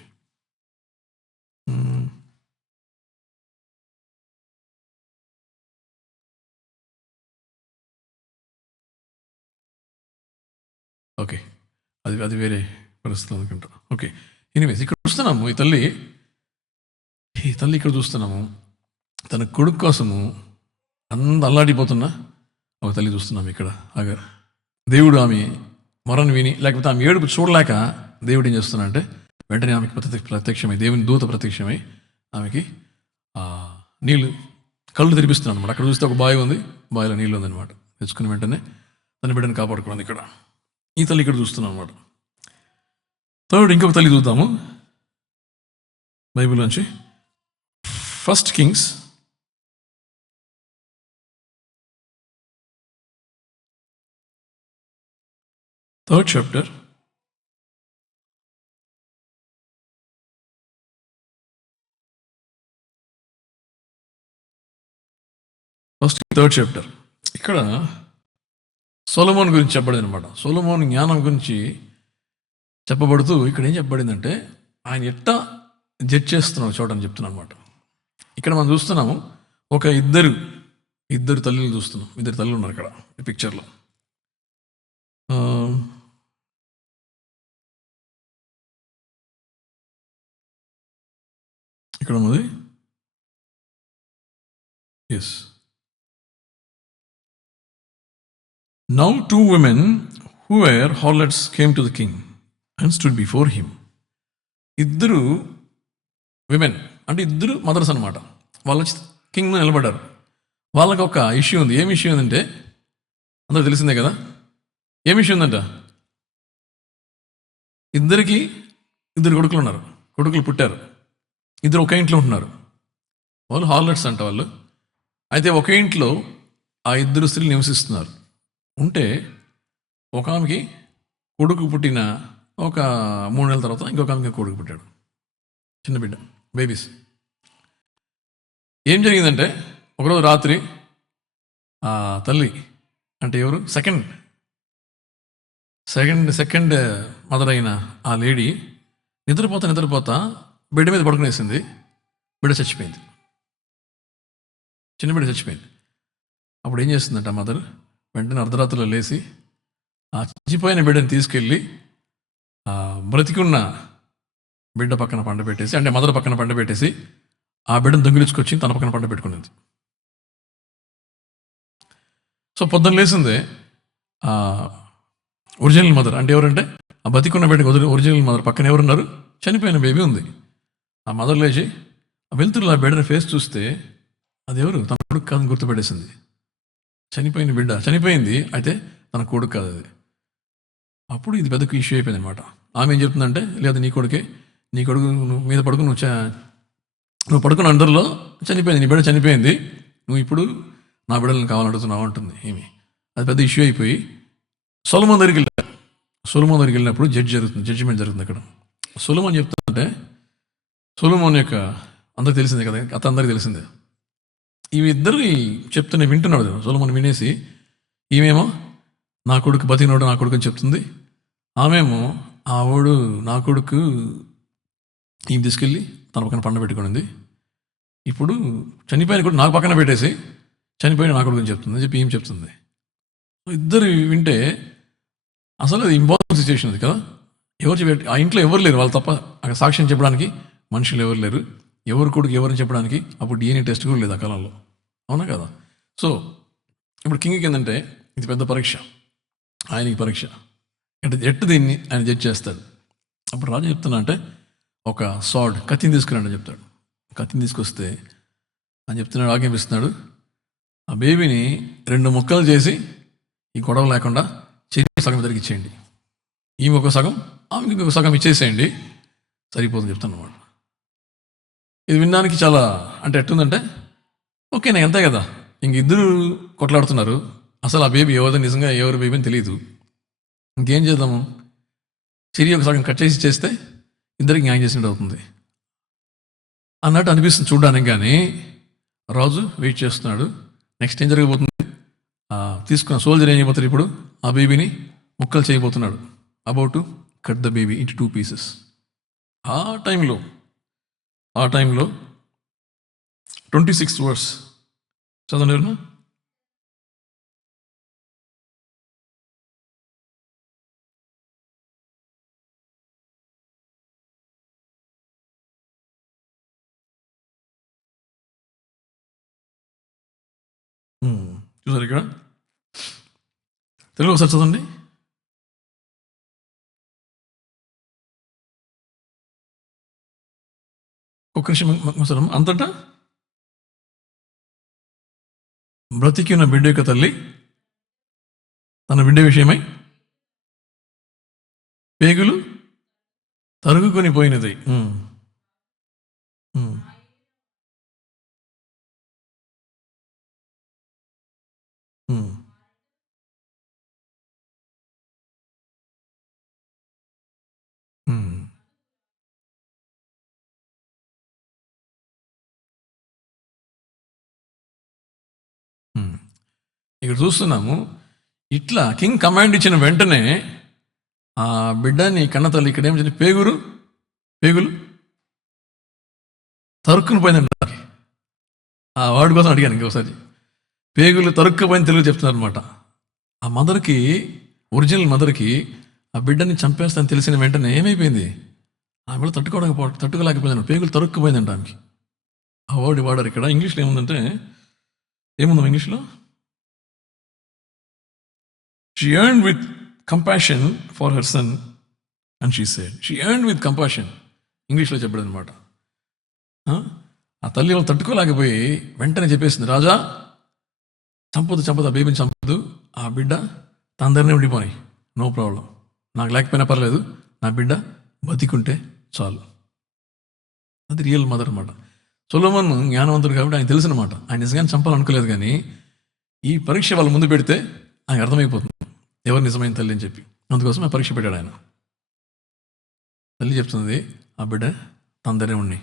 ఓకే, అది వేరే పరిస్థితులు అనుకుంటా. ఓకే, ఎనీవేస్ ఇక్కడ చూస్తున్నాము, ఈ తల్లి ఇక్కడ చూస్తున్నాము, తన కొడుకు కోసము అల్లాడిపోతున్నా ఒక తల్లి చూస్తున్నాం ఇక్కడ. అగర్ దేవుడు ఆమె మొరను విని, లేకపోతే ఆమె ఏడుపు చూడలేక దేవుడు ఏం చేస్తున్నా అంటే వెంటనే ఆమెకి ప్రత్యక్షమై, దేవుని దూత ప్రత్యక్షమై ఆమెకి నీళ్ళు కళ్ళు తెరిపిస్తున్నాను అనమాట. అక్కడ చూస్తే ఒక బావి ఉంది, బావిలో నీళ్ళు ఉందన్నమాట. తెచ్చుకుని వెంటనే తన బిడ్డను కాపాడుకున్నది. ఇక్కడ ఈ తల్లి ఇక్కడ చూస్తున్నాం అనమాట. థర్డ్ ఇంకొక తల్లి చూద్దాము బైబిల్ నుంచి. 1 Kings 3rd chapter. First 3rd chapter. ఇక్కడ సొలొమోన్ గురించి చెప్పబడింది అనమాట. సొలొమోన్ జ్ఞానం గురించి చెప్పబడుతూ ఇక్కడ ఏం చెప్పబడిందంటే ఆయన ఎట్టా జడ్జ్ చేస్తున్నాడు చూడని చెప్తున్నాను అనమాట. ఇక్కడ మనం చూస్తున్నాము ఒక ఇద్దరు తల్లిని చూస్తున్నాం. ఇద్దరు తల్లులు ఉన్నారు ఇక్కడ ఈ పిక్చర్లో. ఇక్కడ ఉన్నది yes. Now 2 women who were harlots came to the king and stood before him. ఇద్దరు విమెన్ అంటే ఇద్దరు మదర్స్ అనమాట. వాళ్ళు వచ్చి కింగ్ నిలబడ్డారు. వాళ్ళకి ఒక ఇష్యూ ఉంది. ఏం ఇష్యూ ఉందంటే అందరూ తెలిసిందే కదా. ఏం ఇష్యూ ఉందంట, ఇద్దరు కొడుకులు ఉన్నారు. కొడుకులు పుట్టారు. ఇద్దరు ఒకే ఇంట్లో ఉంటున్నారు. వాళ్ళు హార్లట్స్ అంట వాళ్ళు. అయితే ఒకే ఇంట్లో ఆ ఇద్దరు స్త్రీలు నివసిస్తున్నారు. ఉంటే ఒక ఆమెకి కొడుకు పుట్టిన ఒక 3 నెలల తర్వాత ఇంకొక ఆమెకి కొడుకు పుట్టాడు, చిన్న బిడ్డ, బేబీస్. ఏం జరిగిందంటే ఒకరోజు రాత్రి ఆ తల్లి అంటే ఎవరు సెకండ్ మదర్ అయిన ఆ లేడీ నిద్రపోతా బిడ్డ మీద పడుకునేసింది. బిడ్డ చచ్చిపోయింది, చిన్న బిడ్డ చచ్చిపోయింది. అప్పుడు ఏం చేస్తుందంట మదర్, వెంటనే అర్ధరాత్రిలో లేచి ఆ చచ్చిపోయిన బిడ్డని తీసుకెళ్ళి బ్రతికున్న బిడ్డ పక్కన పండబెట్టేసి, అంటే మదర్ పక్కన పండబెట్టేసి ఆ బిడ్డను దొంగిలించుకొచ్చి తన పక్కన పండబెట్టుకునేది. సో పొద్దున్న లేసిందే ఒరిజినల్ మదర్ అంటే ఎవరంటే ఆ బతికున్న బిడ్డకి ఒరిజినల్ మదర్ పక్కన ఎవరున్నారు, చనిపోయిన బేబీ ఉంది. ఆ మదర్ లేచి ఆ వెలుతురులో ఆ బిడ్డని ఫేస్ చూస్తే అది ఎవరు, తన కొడుకు కాదని గుర్తుపెట్టేసింది. చనిపోయిన బిడ్డ చనిపోయింది, అయితే తన కొడుకు కాదు అది. అప్పుడు ఇది పెద్ద ఇష్యూ అయిపోయింది అనమాట. ఆమె ఏం చెప్తుందంటే, లేదా నీ కొడుకు నువ్వు మీద పడుకుని నువ్వు పడుకున్న అందరిలో చనిపోయింది, నీ బిడ్డ చనిపోయింది, నువ్వు ఇప్పుడు నా బిడ్డలను కావాలడుగుతున్నావు అంటుంది ఏమి. అది పెద్ద ఇష్యూ అయిపోయి సొలొమోన్ దగ్గరికి వెళ్ళినప్పుడు జడ్జిమెంట్ జరుగుతుంది అక్కడ. సొలొమోన్ చెప్తుందంటే, సొలొమోన్ యొక్క అందరికి తెలిసిందే కదా, కథ అందరికి తెలిసిందే. ఇవి ఇద్దరు చెప్తున్నా వింటున్నాడు సొలొమోన్. వినేసి ఈమెమో నా కొడుకు బతికినోడు నా కొడుకు అని చెప్తుంది. ఆమెమో ఆవిడు నా కొడుకు ఈమె తీసుకెళ్ళి తన పక్కన పండబెట్టుకునింది. ఇప్పుడు చనిపోయిన కొడుకు నాకు పక్కన పెట్టేసి చనిపోయిన నా కొడుకు అని చెప్తుంది అని చెప్పి ఏం చెప్తుంది. ఇద్దరు వింటే అసలు అది ఇంపాసిబుల్ సిచ్యువేషన్ అది కదా. ఆ ఇంట్లో ఎవరు లేరు, వాళ్ళు తప్ప అక్కడ సాక్ష్యం చెప్పడానికి మనుషులు ఎవరు లేరు. ఎవరు కొడుకు ఎవరిని చెప్పడానికి అప్పుడు DNA టెస్ట్ కూడా లేదు ఆ కాలంలో, అవునా కదా. సో ఇప్పుడు కింగ్కి ఏంటంటే ఇది పెద్ద పరీక్ష, ఆయనకి పరీక్ష. అంటే ఎట్టు దీన్ని ఆయన జడ్జ్ చేస్తాడు. అప్పుడు రాజు చెప్తున్నా అంటే ఒక కత్తిని తీసుకురండి చెప్తాడు. కత్తిని తీసుకొస్తే అని చెప్తున్నాడు, ఆజ్ఞాపిస్తున్నాడు, ఆ బేబీని 2 ముక్కలు చేసి ఈ గొడవ లేకుండా సగం ఇద్దరికి ఇచ్చేయండి. ఈమె ఒక సగం ఆమెకి ఇంకొక సగం ఇచ్చేసేయండి, సరిపోతుంది చెప్తాను అన్నమాట. ఇది వినడానికి చాలా అంటే ఎట్టుందంటే ఓకేనా, అంతే కదా. ఇంక ఇద్దరు కొట్లాడుతున్నారు, అసలు ఆ బేబీ ఎవరిదో నిజంగా ఎవరి బేబీ అని తెలియదు. ఇంకేం చేద్దాము, చిరి ఒక సగం కట్ చేస్తే ఇద్దరికి న్యాయం చేసినట్టు అవుతుంది అన్నట్టు అనిపిస్తుంది చూడడానికి. కానీ రాజు వెయిట్ చేస్తున్నాడు, నెక్స్ట్ ఏం జరగబోతుంది. తీసుకున్న సోల్జర్ ఏం చేయబోతాడు, ఇప్పుడు ఆ బేబీని ముక్కలు చేయబోతున్నాడు. About to cut the baby into 2 pieces. ఆ టైంలో 26th verse చదవలేరునా? చూసారు ఇక్కడ తెలుగు ఒకసారి చదవండి. ఒక్క నిమిషం. అంతటా బ్రతికి ఉన్న బిడ్డ యొక్క తల్లి తన బిడ్డ విషయమై పేగులు తరుగుకొని పోయినది. ఇక్కడ చూస్తున్నాము, ఇట్లా కింగ్ కమాండ్ ఇచ్చిన వెంటనే ఆ బిడ్డని కన్నతల్లి ఇక్కడ ఏం పేగులు తరుక్కుని పోయిందంట. ఆ వార్డు కోసం అడిగాను ఇంకొకసారి. పేగులు తరుక్కుపోయిన తెలుగు చెప్తున్నారు అనమాట. ఆ మదర్కి, ఒరిజినల్ మదర్కి ఆ బిడ్డని చంపేస్తానని తెలిసిన వెంటనే ఏమైపోయింది, ఆ బిడ్డ తట్టుకోలేకపోయింది. పేగులు తరుక్కుపోయిందంట ఆమెకి. ఆ వర్డ్ వాడారు ఇక్కడ. ఇంగ్లీష్లో ఏముందంటే, ఏముందాం ఇంగ్లీష్లో, she yearned with compassion for her son and she said, she yearned with compassion. ఇంగ్లీష్లో చెప్పాడు అనమాట. ఆ తల్లి వాళ్ళు తట్టుకోలేకపోయి వెంటనే చెప్పేసింది, రాజా చంపదు, ఆ బేబీని చంపదు, ఆ బిడ్డ తన దగ్గరనే ఉండిపోయి, నో ప్రాబ్లం, నాకు లేకపోయినా పర్లేదు, నా బిడ్డ బతికుంటే చాలు. అది రియల్ మదర్ అనమాట. సొలొమోన్ జ్ఞానవంతుడు కాబట్టి ఆయన తెలుసు అనమాట. ఆయన నిజంగానే చంపాలనుకోలేదు, కానీ ఈ పరీక్ష వాళ్ళ ముందు పెడితే ఆయనకు అర్థమైపోతుంది ఎవరు నిజమైన తల్లి అని చెప్పి. అందుకోసం ఆ పరీక్ష పెట్టాడు ఆయన. తల్లి చెప్తుంది, ఆ బిడ్డ తన దగ్గరే ఉండి,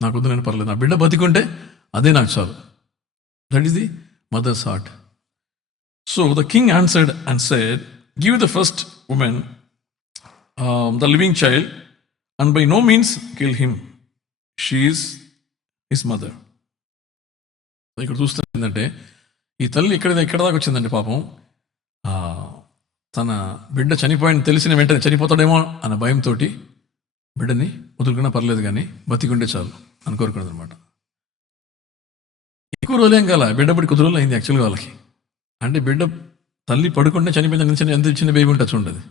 నాకు వద్దు, నేను పర్లేదు, నా బిడ్డ బతికుంటే అదే నాకు చాలు. That is the mother's heart. So the king answered and said, give the first woman the living child and by no means kill him, she is his mother. ఇక్కడ చూస్తుంది ఏంటంటే, ఈ తల్లి ఇక్కడ దాకా వచ్చిందండి పాపం. తన బిడ్డ చనిపోయిన తెలిసిన వెంటనే చనిపోతాడేమో అన్న భయంతో బిడ్డని వదులుకున్నా పర్లేదు, కానీ బతికుంటే చాలు అని కోరుకున్నది అనమాట. ఎక్కువ రోజులేం కాల, బిడ్డ బడి కొద్ది రోజులు అయింది యాక్చువల్గా వాళ్ళకి. అంటే బిడ్డ తల్లి పడుకుంటే చనిపోయిన ఎంత చిన్న బేబీ ఉంటుంది చూడండి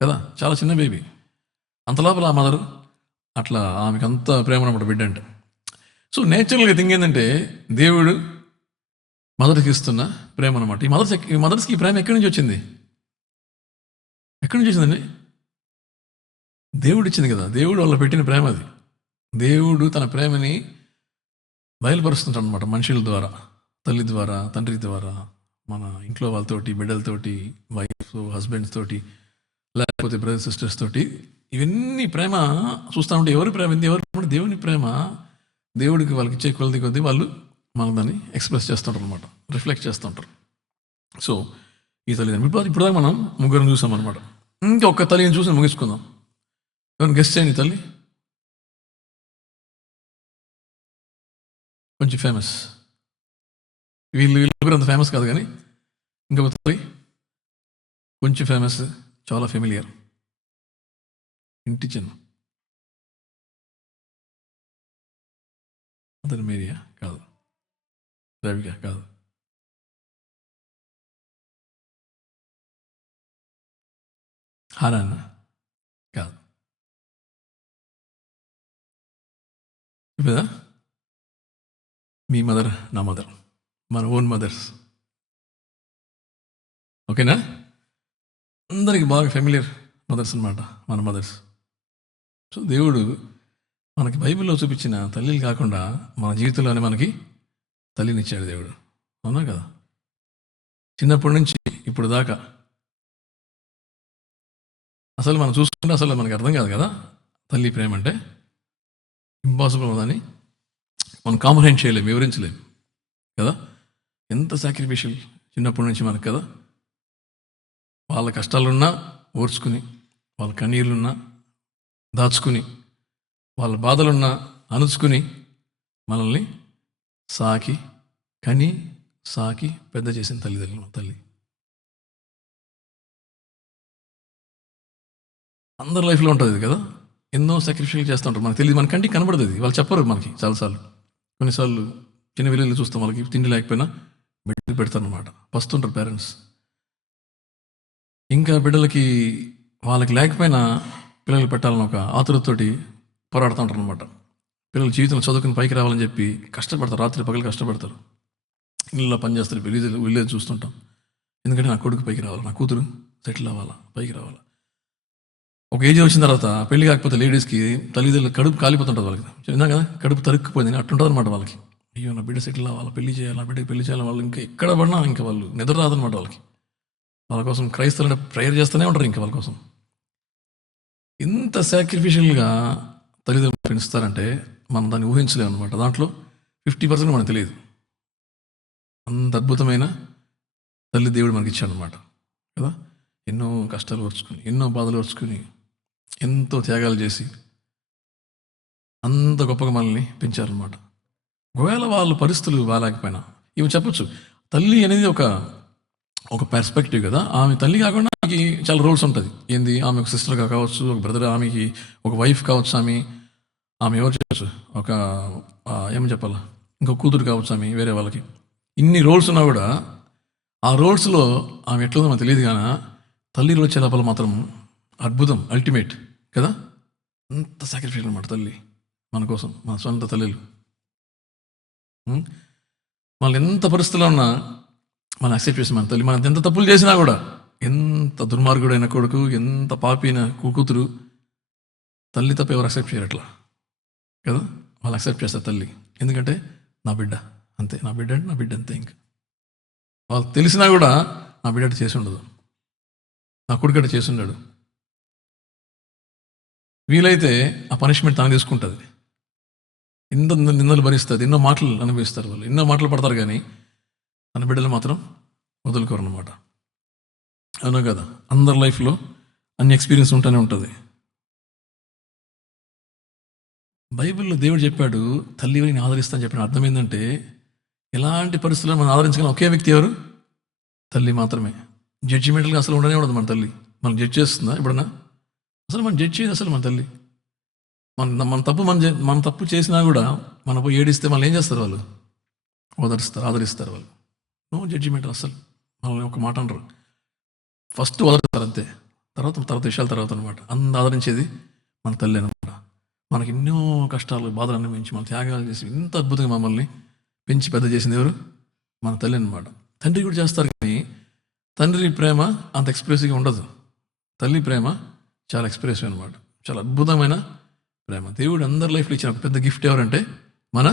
కదా, చాలా చిన్న బేబీ. అంతలోపల ఆ మదరు అట్లా, ఆమెకు అంత ప్రేమ అనమాట బిడ్డ అంటే. సో నేచురల్గా థింగ్ ఏంటంటే, దేవుడు మదర్కి ఇస్తున్న ప్రేమ అనమాట. ఈ మదర్స్కి ఈ ప్రేమ ఎక్కడి నుంచి వచ్చింది వచ్చిందండి? దేవుడు ఇచ్చింది కదా, దేవుడు వాళ్ళ పెట్టిన ప్రేమ అది. దేవుడు తన ప్రేమని బయలుపరుస్తుంటాడు అనమాట మనుషుల ద్వారా, తల్లి ద్వారా, తండ్రి ద్వారా, మన ఇంట్లో వాళ్ళతోటి, బిడ్డలతోటి, వైఫ్ హస్బెండ్స్ తోటి, లేకపోతే బ్రదర్ సిస్టర్స్ తోటి. ఇవన్నీ ప్రేమ చూస్తూ ఉంటే ఎవరి ప్రేమ ఇది, ఎవరి దేవుని ప్రేమ. దేవుడికి వాళ్ళకి ఇచ్చే కొద్ది వాళ్ళు మనం దాన్ని ఎక్స్ప్రెస్ చేస్తుంటారు అనమాట, రిఫ్లెక్ట్ చేస్తుంటారు. సో ఈ తల్లిదండ్రులు ఇప్పుడు దాకా మనం ముగ్గురు చూసాం అనమాట. ఇంకొక తల్లిని చూసి ముగించుకుందాం. ఎవరిని గెస్ట్ చేయండి. తల్లి కొంచెం ఫేమస్, వీళ్ళు అంత ఫేమస్ కాదు, కానీ ఇంకొక తల్లి కొంచెం ఫేమస్, చాలా ఫెమిలియర్. ఇంటి చిన్న అతను మేరియా కాదు, రవిక కాదు, హారాన్న కాదు. ఇప్పుడు మీ మదర్, నా మదర్, మన ఓన్ మదర్స్. ఓకేనా? అందరికి బాగా ఫెమిలియర్ మదర్స్ అనమాట మన మదర్స్. సో దేవుడు మనకి బైబిల్లో చూపించిన తల్లిలు కాకుండా మన జీవితంలోనే మనకి తల్లినిచ్చాడు దేవుడు. అవునా కదా? చిన్నప్పటి నుంచి ఇప్పుడు దాకా అసలు మనం చూసుకుంటే అసలు మనకి అర్థం కాదు కదా తల్లి ప్రేమ అంటే. ఇంపాసిబుల్ అని మనం కాంప్రహెండ్ చేయలేము, వివరించలేము కదా. ఎంత సాక్రిఫిషియల్ చిన్నప్పటి నుంచి మనకు కదా. వాళ్ళ కష్టాలున్నా ఓర్చుకుని, వాళ్ళ కన్నీళ్ళున్నా దాచుకుని, వాళ్ళ బాధలున్నా అణుచుకుని మనల్ని సాకి పెద్ద చేసిన తల్లి. అందరి లైఫ్లో ఉంటుంది కదా. ఎన్నో సాక్రిఫిషియల్ చేస్తూ ఉంటారు, మనకు తెలియదు, మన కంటికి కనబడదు. అది వాళ్ళు చెప్పరు మనకి చాలాసార్లు. కొన్నిసార్లు చిన్న విలేజ్లో చూస్తాం, వాళ్ళకి తిండి లేకపోయినా బిడ్డలు పెడతారు అనమాట, పస్తుంటారు పేరెంట్స్. ఇంకా బిడ్డలకి వాళ్ళకి లేకపోయినా పిల్లలు పెట్టాలని ఒక ఆతురతోటి పోరాడుతూ ఉంటారు అనమాట. పిల్లలు జీవితంలో చదువుకుని పైకి రావాలని చెప్పి కష్టపడతారు, రాత్రి పగలు కష్టపడతారు, ఇళ్ళలో పనిచేస్తారు. విలేజ్ చూస్తుంటాం. ఎందుకంటే నా కొడుకు పైకి రావాలి, నా కూతురు సెటిల్ అవ్వాలా, పైకి రావాలా. ఒక ఏజ్ వచ్చిన తర్వాత పెళ్లి కాకపోతే లేడీస్కి తల్లిదండ్రులు కడుపు కాలిపోతుంటుంది. వాళ్ళకి చిన్న కదా కడుపు తరుక్కుపోయింది అట్టుంటుంది అనమాట. వాళ్ళకి అయ్యో నా బిడ్డ సెటిల్ అవ్వాలి, పెళ్లి చేయాలి, నా బిడ్డకి పెళ్లి చేయాలి. వాళ్ళు ఇంకా ఎక్కడ పడినా ఇంకా వాళ్ళు నిద్ర రాదనమాట. వాళ్ళ కోసం క్రైస్తవులు ప్రేయర్ చేస్తూనే ఉంటారు. ఇంకా వాళ్ళ కోసం ఇంత సాక్రిఫిషియల్గా తల్లిదండ్రులు పెంచుతారంటే మనం దాన్ని ఊహించలేము అనమాట. దాంట్లో 50% మనకు తెలియదు. అంత అద్భుతమైన తల్లి దేవుడు మనకి ఇచ్చాడు అనమాట కదా. ఎన్నో కష్టాలు ఓర్చుకుని, ఎన్నో బాధలు ఓర్చుకుని, ఎంతో త్యాగాలు చేసి అంత గొప్పగా మనల్ని పెంచారనమాట. ఒకవేళ వాళ్ళ పరిస్థితులు బాగాలేకపోయినా ఇవి చెప్పచ్చు. తల్లి అనేది ఒక పర్స్పెక్టివ్ కదా. ఆమె తల్లి కాకుండా ఆమెకి చాలా రోల్స్ ఉంటుంది. ఏంది, ఆమె ఒక సిస్టర్గా కావచ్చు, ఒక బ్రదర్, ఆమెకి ఒక వైఫ్ కావచ్చు, ఆమె ఎవరు చెప్పచ్చు, ఏమని చెప్పాలా, ఇంకో కూతురు కావచ్చు, ఆమె వేరే వాళ్ళకి. ఇన్ని రోల్స్ ఉన్నా కూడా ఆ రోల్స్లో ఆమె ఎట్లుందో మనకు తెలియదు. కానీ తల్లి రోల్ వచ్చే లోపల మాత్రం అద్భుతం, అల్టిమేట్ కదా. అంత సాక్రిఫైస్ అనమాట తల్లి మన కోసం, మన సొంత తల్లిలు. వాళ్ళు ఎంత పరిస్థితుల్లో ఉన్నా మనం యాక్సెప్ట్ చేసి మన తల్లి, మనం ఎంత తప్పులు చేసినా కూడా, ఎంత దుర్మార్గుడైన కొడుకు, ఎంత పాపిన కూతురు, తల్లి తప్ప ఎవరు యాక్సెప్ట్ చేయరు అట్లా కదా. వాళ్ళు యాక్సెప్ట్ చేస్తారు తల్లి, ఎందుకంటే నా బిడ్డ అంతే, నా బిడ్డ అంటే నా బిడ్డ అంతే. ఇంకా వాళ్ళు తెలిసినా కూడా నా బిడ్డ చేసి ఉండదు, నా కొడుకు చేసి ఉన్నాడు. వీలైతే ఆ పనిష్మెంట్ తను తీసుకుంటుంది, ఎన్నో నిందలు భరిస్తుంది, ఎన్నో మాటలు అనుభవిస్తారు వాళ్ళు, ఎన్నో మాటలు పడతారు. కానీ తన బిడ్డలు మాత్రం వదులుకోరు అన్నమాట. అవునా కదా. అందరి లైఫ్లో అన్ని ఎక్స్పీరియన్స్ ఉంటూనే ఉంటుంది. బైబిల్లో దేవుడు చెప్పాడు తల్లిని ఆదరిస్తానని చెప్పిన అర్థం ఏంటంటే, ఎలాంటి పరిస్థితుల్లో మనం ఆదరించగలం ఒకే వ్యక్తి ఎవరు, తల్లి మాత్రమే. జడ్జిమెంటల్గా అసలు ఉండనే ఉండదు మన తల్లి. మనం జడ్జ్ చేస్తుందా ఎప్పుడన్నా? అసలు మనం జడ్జ్ చేయదు అసలు మన తల్లి. మన తప్పు చేసినా కూడా మనం పోయి ఏడిస్తే మళ్ళీ ఏం చేస్తారు వాళ్ళు, ఆదరిస్తారు వాళ్ళు. నో జడ్జిమెంట్ అసలు, మనల్ని ఒక మాట అనరు. ఫస్ట్ వదలుతారు అంతే, తర్వాత విషయాల తర్వాత అనమాట. ఆదరించేది మన తల్లి అనమాట. మనకి ఎన్నో కష్టాలు, బాధలు అనుభవించి, మన త్యాగాలు చేసి ఇంత అద్భుతంగా మమ్మల్ని పెంచి పెద్ద చేసింది ఎవరు, మన తల్లి అనమాట. తండ్రి కూడా చేస్తారు, కానీ తండ్రి ప్రేమ అంత ఎక్స్ప్రెసివ్గా ఉండదు. తల్లి ప్రేమ చాలా ఎక్స్ప్రెసివ్ అనమాట, చాలా అద్భుతమైన ప్రేమ. దేవుడు అందరి లైఫ్లో ఇచ్చిన ఒక పెద్ద గిఫ్ట్ ఎవరంటే మన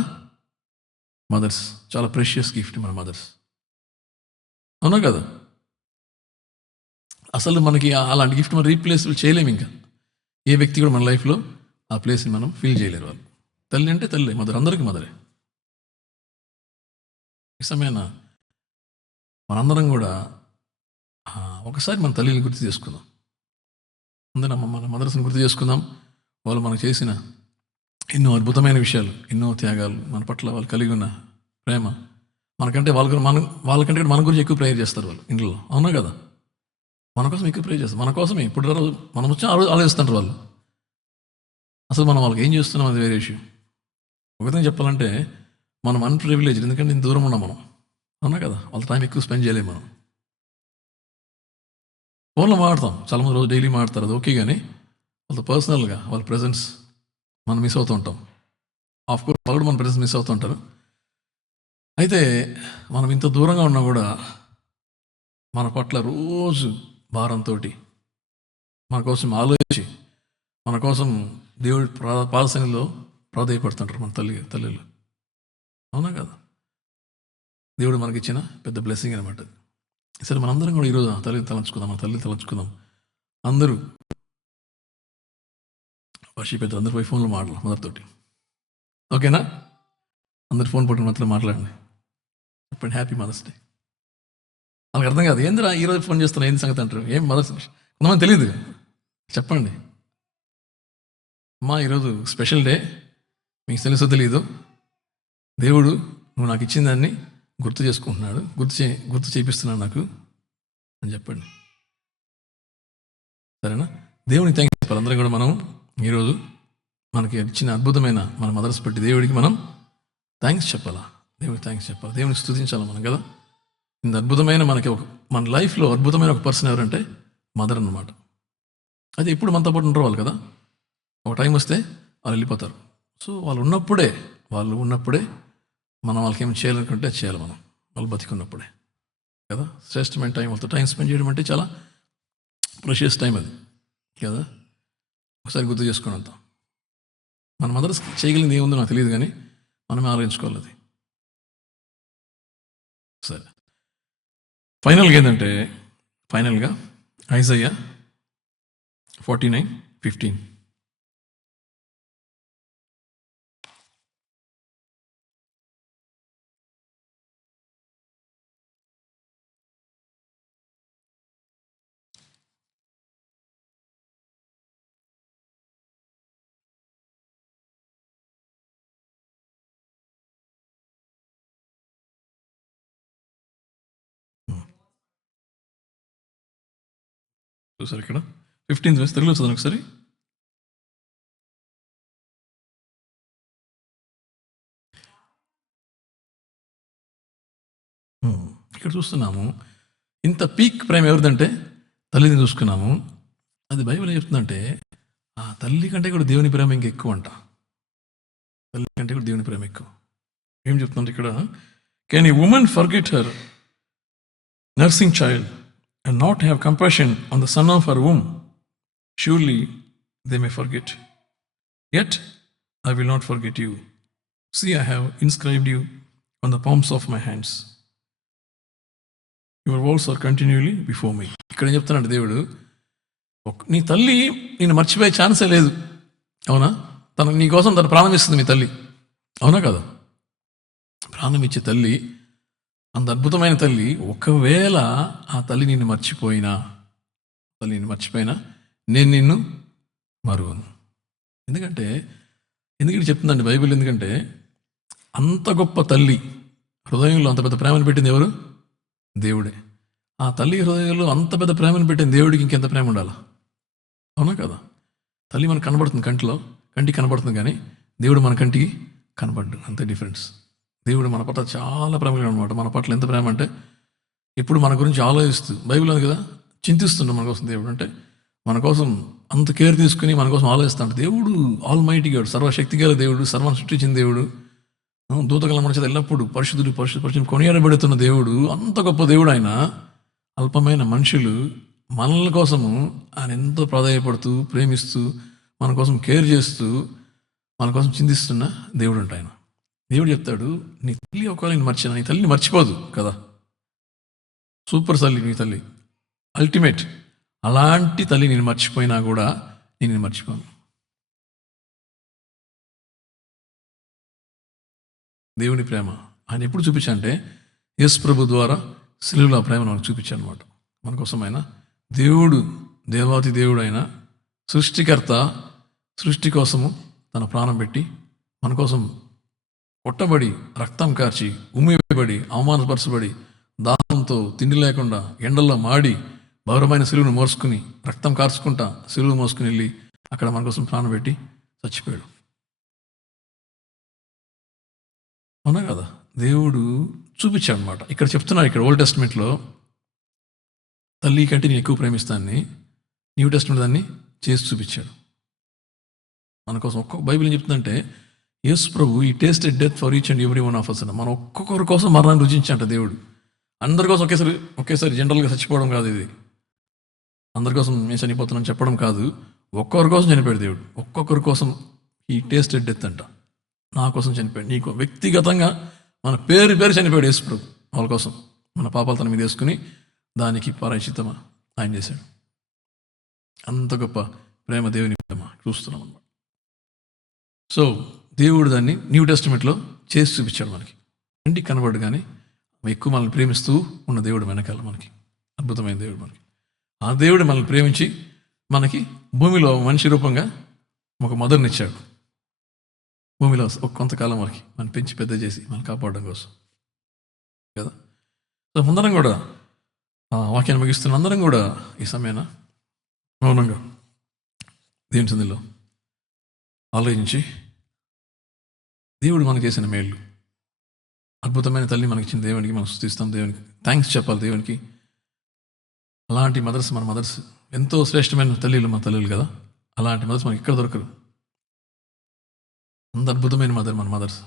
మదర్స్. చాలా ప్రెషియస్ గిఫ్ట్ మన మదర్స్, అవునా కదా. అసలు మనకి అలాంటి గిఫ్ట్ మనం రీప్లేస్ చేయలేము. ఇంకా ఏ వ్యక్తి కూడా మన లైఫ్లో ఆ ప్లేస్ని మనం ఫీల్ చేయలేరు. వాళ్ళు తల్లి అంటే తల్లి, మదర్ అందరికీ మదరే. ఈ సమయాన మనందరం కూడా ఒకసారి మన తల్లిని గుర్తు చేసుకుందాం. అందరం మన మదర్స్ని గుర్తు చేసుకుందాం. వాళ్ళు మనకు చేసిన ఎన్నో అద్భుతమైన విషయాలు, ఎన్నో త్యాగాలు, మన పట్ల వాళ్ళు కలిగి ఉన్న ప్రేమ. వాళ్ళకంటే మన గురించి ఎక్కువ ప్రేయర్ చేస్తారు వాళ్ళు ఇంట్లో, అవునా కదా. మన కోసం ఎక్కువ ప్రేయర్ చేస్తారు, మన కోసమే. ఇప్పుడు మనం వచ్చి ఆలోచిస్తుంటారు వాళ్ళు. అసలు మనం వాళ్ళకి ఏం చేస్తున్నాం అది వేరే విషయం. ఒకటే చెప్పాలంటే మనం అన్ప్రివిలేజ్డ్, ఎందుకంటే ఇంత దూరం ఉన్నాం మనం, అవునా కదా. వాళ్ళ టైం ఎక్కువ స్పెండ్ చేయలేము మనం. ఫోన్లో మాట్లాడతాం, చాలామంది రోజు డైలీ మాట్లాడతారు, అది ఓకే. కానీ వాళ్ళతో పర్సనల్గా వాళ్ళ ప్రెజెన్స్ మనం మిస్ అవుతూ ఉంటాం. ఆఫ్కోర్స్ వాళ్ళు కూడా మన ప్రెజెన్స్ మిస్ అవుతూ ఉంటారు. అయితే మనం ఇంత దూరంగా ఉన్నా కూడా మన పట్ల రోజు భారంతో మన కోసం ఆలోచించి, మన కోసం దేవుడి పాదసన్నిధిలో ప్రాధేయపడుతుంటారు మన తల్లిలు, అవునా కదా. దేవుడు మనకిచ్చిన పెద్ద బ్లెస్సింగ్ అనమాట. సరే, మనందరం కూడా ఈరోజు మన తల్లిని తలంచుకుందాం. అందరూ వర్షిప్ అయితే అందరు పోయి ఫోన్లో మాట్లాడాలి మదర్తోటి, ఓకేనా. అందరు ఫోన్ పట్టుకుని మాత్రం మాట్లాడండి, చెప్పండి హ్యాపీ మదర్స్ డే. వాళ్ళకి అర్థం కాదు, ఏందిరా ఈరోజు ఫోన్ చేస్తున్నా, ఏంది సంగతి అంటారు. ఏం మదర్స్ కొంతమంది తెలియదు, చెప్పండి. అమ్మా ఈరోజు స్పెషల్ డే, మీకు తెలుసో తెలీదు, దేవుడు నువ్వు నాకు ఇచ్చిన దాన్ని గుర్తు చేసుకుంటున్నాడు, గుర్తు చేపిస్తున్నాడు నాకు అని చెప్పండి, సరేనా. దేవునికి థ్యాంక్స్ చెప్పాలి అందరం కూడా. మనం ఈరోజు మనకి ఇచ్చిన అద్భుతమైన మన మదర్స్ పెట్టి దేవుడికి మనం థ్యాంక్స్ చెప్పాలా, దేవుడికి థ్యాంక్స్ చెప్పాలి, దేవునికి స్తుతించాలి మనం కదా. ఇంత అద్భుతమైన మన లైఫ్లో అద్భుతమైన ఒక పర్సన్ ఎవరంటే మదర్ అన్నమాట. అది ఎప్పుడు మనతో పాటు ఉండరు వాళ్ళు కదా, ఒక టైం వస్తే వాళ్ళు వెళ్ళిపోతారు. సో వాళ్ళు ఉన్నప్పుడే మనం వాళ్ళకి ఏం చేయాలనుకుంటే అది చేయాలి మనం, వాళ్ళు బతికున్నప్పుడే కదా. శ్రేష్టమైన టైం వాళ్ళతో టైం స్పెండ్ చేయడం అంటే చాలా ప్రెషియస్ టైం అది కదా. ఒకసారి గుర్తు చేసుకోండి అంతా. మన మదర్స్ చేయగలిగింది ఏముందో నాకు తెలియదు, కానీ మనమే ఆలోచించుకోవాలి అది. సరే, ఫైనల్గా ఐజయ్యా 49:15. చూసారు ఇక్కడ 15th verse, తెలుగులో చదవండి ఒకసారి. ఇక్కడ చూస్తున్నాము ఇంత పీక్ ప్రేమ ఎవరిదంటే తల్లిని చూసుకున్నాము. అది బైబిల్ ఏం చెప్తుందంటే ఆ తల్లి కంటే కూడా దేవుని ప్రేమ ఇంకా ఎక్కువ అంట. తల్లి కంటే కూడా దేవుని ప్రేమ ఎక్కువ. ఏం చెప్తుందంటే ఇక్కడ, can A woman forget her nursing child and not have compassion on the son of her womb? Surely they may forget. Yet I will not forget you. See, I have inscribed you on the palms of my hands. Your words are continually before me. ఇక్కడ ఏం చెప్తున్నాడు దేవుడు, నీ తల్లి నేను మర్చిపోయే ఛాన్సే లేదు. అవునా? నీ కోసం తను ప్రాణం ఇస్తుంది మీ తల్లి, అవునా కదా? ప్రాణం ఇచ్చే తల్లి, అంత అద్భుతమైన తల్లి. ఒకవేళ ఆ తల్లి నిన్ను మర్చిపోయినా నేను నిన్ను మరువను. ఎందుకంటే చెప్తుందండి బైబిల్, ఎందుకంటే అంత గొప్ప తల్లి హృదయంలో అంత పెద్ద ప్రేమను పెట్టింది ఎవరు? దేవుడే. ఆ తల్లి హృదయంలో అంత పెద్ద ప్రేమను పెట్టిన దేవుడికి ఇంకెంత ప్రేమ ఉండాలా? అవునా కదా? తల్లి మనకు కనబడుతుంది, కంటికి కనబడుతుంది, కానీ దేవుడు మన కంటికి కనబడ్డు. అంతే డిఫరెన్స్. దేవుడు మన పట్ల చాలా ప్రేమగా అనమాట. మన పట్ల ఎంత ప్రేమ అంటే ఇప్పుడు మన గురించి ఆలోచిస్తూ, బైబిల్ ఉంది కదా, చింతిస్తుండే మన కోసం. దేవుడు అంటే మన కోసం అంత కేర్ తీసుకుని మన కోసం ఆలోచిస్తాడు. దేవుడు ఆల్ మైటీ గాడు, సర్వశక్తి గల దేవుడు, సర్వాన్ని సృష్టించిన దేవుడు, దూతగల మన చేత ఎల్లప్పుడు పరిశుద్ధుడు కొనియాడబడుతున్న దేవుడు, అంత గొప్ప దేవుడు ఆయన. అల్పమైన మనుషులు మనల కోసము ఆయన ఎంతో ప్రాధాన్యపడుతూ, ప్రేమిస్తూ, మన కోసం కేర్ చేస్తూ, మన కోసం చింతిస్తున్న దేవుడు అంటే ఆయన. దేవుడు చెప్తాడు, నీ తల్లి ఒకవేళ నేను మర్చినా, నీ తల్లిని మర్చిపోదు కదా. సూపర్ తల్లి నీ తల్లి, అల్టిమేట్. అలాంటి తల్లి నేను మర్చిపోయినా కూడా నేను మర్చిపోను. దేవుని ప్రేమ ఆయన ఎప్పుడు చూపించాలంటే యేసు ప్రభు ద్వారా శిలువలో ప్రేమను మనకు చూపించాడు అనమాట. మన కోసం ఆయన దేవాతి దేవుడు అయిన సృష్టికర్త, సృష్టి కోసము తన ప్రాణం పెట్టి మన కోసం కొట్టబడి, రక్తం కార్చి, ఉమ్మివేయబడి, అవమానపరచబడి, దాహంతో తిండి లేకుండా ఎండల్లో మాడి, భారమైన సిలువను మోసుకుని, రక్తం కార్చుకుంటా సిలువ మోసుకుని వెళ్ళి అక్కడ మన కోసం ప్రాణం పెట్టి చచ్చిపోయాడు. అవునా కదా? దేవుడు చూపించాడు అనమాట. ఇక్కడ చెప్తున్నాడు, ఇక్కడ ఓల్డ్ టెస్ట్మెంట్లో తల్లి కంటే నేను ఎక్కువ ప్రేమిస్తానని, న్యూ టెస్ట్మెంట్ దాన్ని చేసి చూపించాడు మన కోసం. బైబిల్ ఏం చెప్తుందంటే, యేసు ప్రభు he tasted death for each and every one of us. మనం ఒక్కొక్కరి కోసం మరణాన్ని రుచించంట దేవుడు. అందరి కోసం ఒకేసారి జనరల్గా చచ్చిపోవడం కాదు ఇది. అందరి కోసం నేను చనిపోతున్నాను చెప్పడం కాదు. ఒక్కొక్కరి కోసం చనిపోయాడు దేవుడు. ఒక్కొక్కరి కోసం ఈ టేస్టెడ్ డెత్ అంట. నా కోసం చనిపోయాడు, నీకు వ్యక్తిగతంగా మన పేరు చనిపోయాడు యేసు ప్రభు వాళ్ళ కోసం. మన పాపాలు తన మీద వేసుకుని దానికి ప్రాయశ్చిత్తమా ఆయన చేశాడు. అంత గొప్ప ప్రేమ దేవుని ప్రేమ చూస్తున్నాం అన్నమాట. సో దేవుడు దాన్ని న్యూ టెస్టిమెంట్లో చేసి చూపించాడు మనకి. ఇంటికి కనబడు, కానీ ఎక్కువ మనల్ని ప్రేమిస్తూ ఉన్న దేవుడు వెనకాల మనకి అద్భుతమైన దేవుడు మనకి. ఆ దేవుడు మనల్ని ప్రేమించి మనకి భూమిలో మనిషి రూపంగా ఒక మదర్నిచ్చాడు. భూమిలో కొంతకాలం వరకు మనం పెంచి పెద్ద చేసి మనం కాపాడడం కోసం కదా. సో అందరం కూడా వాక్యాన్ని ముగిస్తున్న అందరం కూడా ఈ సమయాన మౌనంగా దేవుని సన్నిధిలో ఆలోచించి దేవుడు మనకు చేసిన మేళ్ళు, అద్భుతమైన తల్లి మనకి ఇచ్చిన దేవునికి మనం స్తుతిస్తాం. దేవునికి థ్యాంక్స్ చెప్పాలి దేవునికి. అలాంటి మదర్స్ మన మదర్స్ ఎంతో శ్రేష్టమైన తల్లిలు మా తల్లులు కదా. అలాంటి మదర్స్ మనకి ఇక్కడ దొరకరు. అంత అద్భుతమైన మదర్ మన మదర్స్.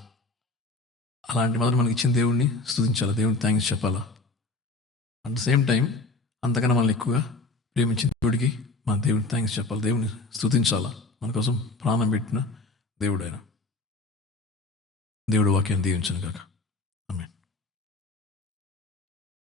అలాంటి మదర్ మనకి ఇచ్చిన దేవుడిని స్తుతించాలా, దేవుడిని థ్యాంక్స్ చెప్పాలా. అట్ ద సేమ్ టైం అంతకన్నా మనల్ని ఎక్కువగా ప్రేమించిన దేవుడికి మన దేవుడిని థ్యాంక్స్ చెప్పాలి, దేవుడిని స్తుతించాలా. మన కోసం ప్రాణం పెట్టిన దేవుడు ఆయన. దేవుడు వాక్యాన్ని దీవించను కాక.